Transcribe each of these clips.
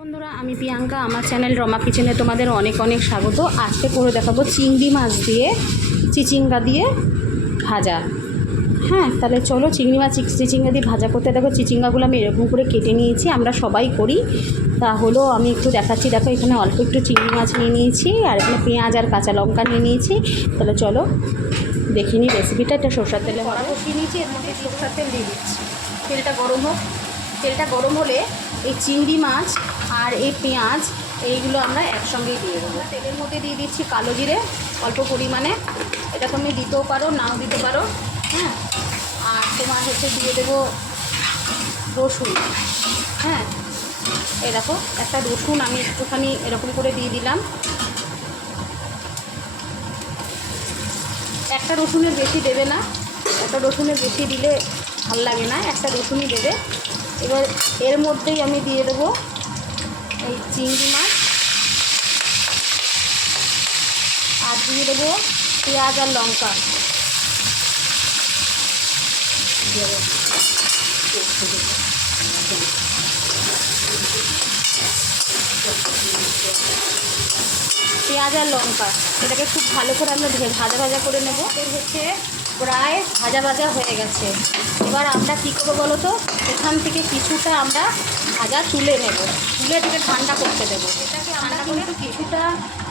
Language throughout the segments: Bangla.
বন্ধুরা, আমি প্রিয়াঙ্কা, আমার চ্যানেল রমা কিচেনে তোমাদের অনেক অনেক স্বাগত। আজকে করে দেখাবো চিংড়ি মাছ দিয়ে, চিচিঙ্গা দিয়ে ভাজা। হ্যাঁ তাহলে চলো চিংড়ি মাছ চিচিঙ্গা দিয়ে ভাজা করতে দেখো, চিচিঙ্গাগুলো আমি এরকম করে কেটে নিয়েছি, আমরা সবাই করি। তা হলো, আমি একটু দেখাচ্ছি, দেখো এখানে অল্প একটু চিংড়ি মাছ নিয়ে নিয়েছি, আর এখানে পেঁয়াজ আর কাঁচা লঙ্কা নিয়ে নিয়েছি। তাহলে চলো, দেখে নিই রেসিপিটা এটা সরষার তেলে কড়া বসিয়ে নিয়েছি, এর মধ্যে সরষার তেল দিয়ে দিচ্ছি। তেলটা গরম হোক, তেলটা গরম হলে এই চিংড়ি মাছ আর এই পেঁয়াজ, এইগুলো আমরা একসঙ্গেই দিয়ে দেবো। তেলের মধ্যে দিয়ে দিচ্ছি কালো জিরে, অল্প পরিমাণে। এটা তুমি দিতেও পারো, নাও দিতে পারো হ্যাঁ? আর তোমার হচ্ছে দিয়ে দেবো রসুন হ্যাঁ? এই দেখো, একটা রসুন আমি একটুখানি এরকম করে দিয়ে দিলাম। একটা রসুনের বেশি দেবে না, একটা রসুনের বেশি দিলে ভালো লাগে না, একটা রসুনই দেবে এবার এর মধ্যেই আমি দিয়ে দেবো এই চিংড়ি মাছ আর দিয়ে দেবো পেঁয়াজ আর লঙ্কা। পেঁয়াজ আর লঙ্কা। এটাকে খুব ভালো করে আমরা ভাজা ভাজা করে নেব। এর হচ্ছে প্রায় ভাজা ভাজা হয়ে গেছে। এবার আমরা কী করব বলো তো? এখান থেকে কিছুটা আমরা ভাজা তুলে নেব। তুলে এটাকে ঠান্ডা করতে দেবো। এটাকে আমরা কিন্তু কিছুটা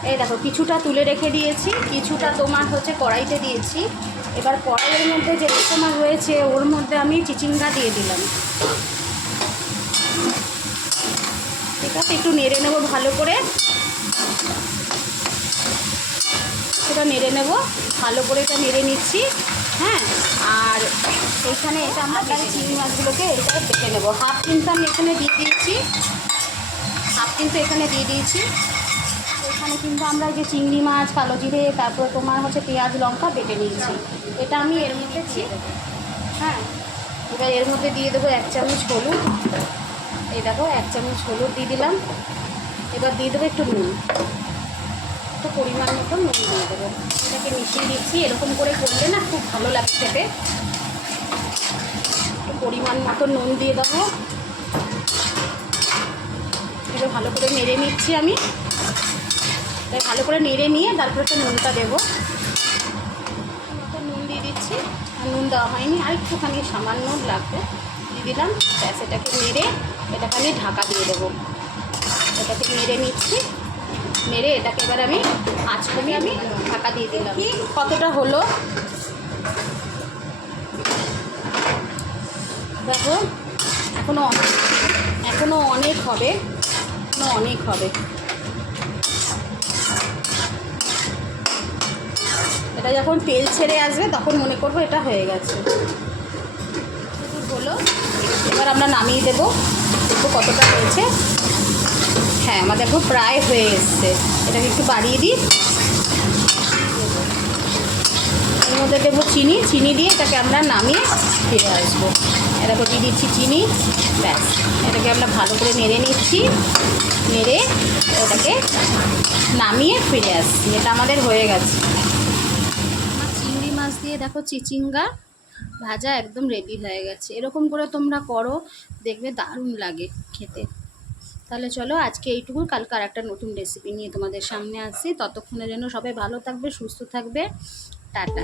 এই দেখো কিছুটা তুলে রেখে দিয়েছি। কিছুটা তোমার হচ্ছে কড়াইতে দিয়েছি। এবার কড়াইয়ের মধ্যে যে তোমার রয়েছে ওর মধ্যে আমি চিচিঙ্গা দিয়ে দিলাম। ঠিক আছে? একটু নেড়ে নেব ভালো করে। সেটা নেড়ে নেব। ভালো করে এটা নেড়ে নিচ্ছি। হ্যাঁ আর এইখানে এটা আমরা তাহলে চিংড়ি মাছগুলোকে এটা বেটে নেব। হাফ কিন্তু আমি এখানে দিয়ে দিয়েছি। হাফ কিন্তু এখানে দিয়ে দিয়েছি। এখানে কিন্তু আমরা যে চিংড়ি মাছ, কালো জিরে, তারপরে তোমার হচ্ছে পেঁয়াজ, লঙ্কা বেটে নিয়েছি। এটা আমি এর মধ্যে হ্যাঁ এবার এর মধ্যে দিয়ে দেবো এক চামচ হলুদ। এই দেখো, এক চামচ হলুদ দিয়ে দিলাম। এবার দিয়ে দেবো একটু নুন। একটু পরিমাণ মতো নুন দিয়ে দেবো। এটাকে মিশিয়ে দিচ্ছি, এরকম করে করলে না খুব ভালো লাগে খেতে। একটু পরিমাণ মতো নুন দিয়ে দেবো। এটা ভালো করে নেড়ে নিচ্ছি আমি। তাই ভালো করে নেড়ে নিয়ে তারপরে তো নুনটা দেবো। নুন দিয়ে দিচ্ছি, আর নুন দেওয়া হয়নি, আর একটুখানি সামান্য লাগবে। দিয়ে দিলাম, ব্যাস এটাকে নেড়ে এটাকে আমি ঢাকা দিয়ে দেবো। এটাকে নেড়ে নিচ্ছি। নেড়ে এটাকে এবার আমি আঁচ কমে আমি ঢাকা দিয়ে দিলাম। কতটা হলো। দেখো এখনও এখনও অনেক হবে এখনও অনেক হবে। এটা যখন তেল ছেড়ে আসবে, তখন মনে করব এটা হয়ে গেছে। হলো, এবার আমরা নামিয়ে দেবো কতটা হয়েছে। হ্যাঁ আমার দেখো প্রায় হয়ে এসছে। এটাকে একটু বাড়িয়ে দিই। এর মধ্যে দেবো চিনি। চিনি দিয়ে এটাকে আমরা নামিয়ে ফিরে আসব। এটাকে দিয়ে দিচ্ছি চিনি। ব্যাস। এটাকে আমরা ভালো করে নেড়ে নিচ্ছি। নেড়ে ওটাকে নামিয়ে ফিরে আসছি। এটা আমাদের হয়ে গেছে। চিংড়ি মাছ দিয়ে দেখো চিচিঙ্গা ভাজা একদম রেডি হয়ে গেছে। এরকম করে তোমরা করো, দেখবে দারুণ লাগে খেতে। তাহলে চলো আজকে এইটুকু কালকে আর একটা নতুন রেসিপি নিয়ে তোমাদের সামনে আসি ততক্ষণে যেন সবাই ভালো থাকবে, সুস্থ থাকবে। টাটা।